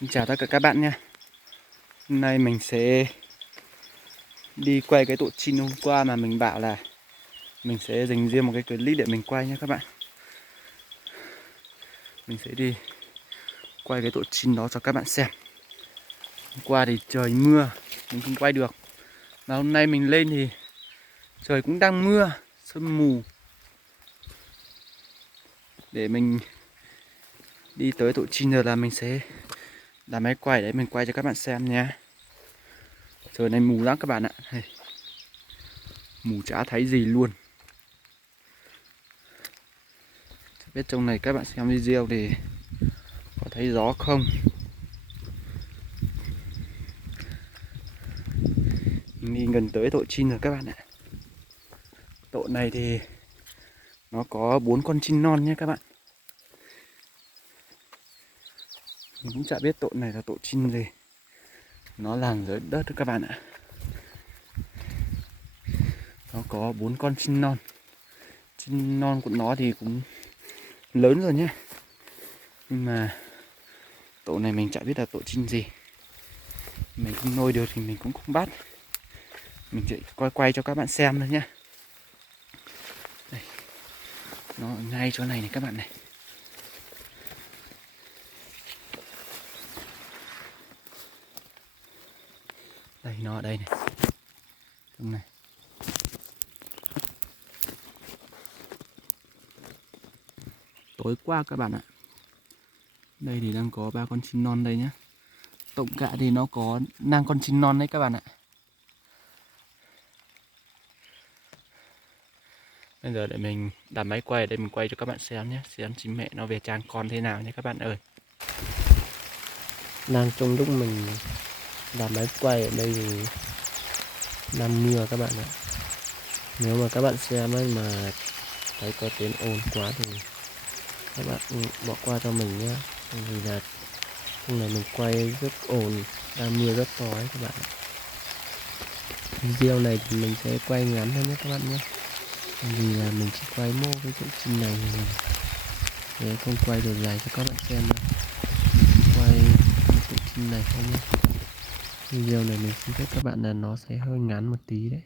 Xin chào tất cả các bạn nha. Hôm nay mình sẽ đi quay cái tổ chim hôm qua mà mình bảo là mình sẽ dành riêng một cái clip để mình quay nha các bạn. Mình sẽ đi quay cái tổ chim đó cho các bạn xem. Hôm qua thì trời mưa, mình không quay được. Mà hôm nay mình lên thì trời cũng đang mưa, sương mù. Để mình đi tới tổ chim rồi là mình sẽ đặt máy quay để mình quay cho các bạn xem nha. Trời này mù lắm các bạn ạ. Mù chả thấy gì luôn. Chẳng biết trong này các bạn xem video thì có thấy gió không? Mình đi gần tới tổ chim rồi các bạn ạ. Tổ này thì nó có 4 con chim non nhé các bạn. Mình cũng chả biết tổ này là tổ chim gì. Nó làng dưới đất các bạn ạ. Nó có 4 con chim non. Chim non của nó thì cũng lớn rồi nhé. Nhưng mà tổ này mình chả biết là tổ chim gì. Mình không nuôi được thì mình cũng không bắt. Mình chỉ quay cho các bạn xem thôi nhé. Đây. Nó ở ngay chỗ này này các bạn này. Đây, nó ở đây này. Trong này. Tối qua các bạn ạ. Đây thì đang có 3 con chim non đây nhá. Tổng cả thì nó có 5 con chim non đấy các bạn ạ. Bây giờ để mình đặt máy quay ở đây mình quay cho các bạn xem nhé. Xem chim mẹ nó về tràn con thế nào nhé các bạn ơi. Đang trong lúc mình đặt máy quay ở đây thì đang mưa các bạn ạ. Nếu mà các bạn xem ấy mà thấy có tiếng ồn quá thì các bạn bỏ qua cho mình nhé. Vì là hôm nay mình quay rất ồn, đang mưa rất to ấy các bạn ạ. Video này thì mình sẽ quay ngắn thôi nhé các bạn nhé. Vì là mình chỉ quay mô cái chỗ chim này thì mình sẽ không quay được dài cho các bạn xem đâu. Quay chỗ chim này thôi nhé. Video này mình xin phép các bạn là nó sẽ hơi ngắn một tí đấy.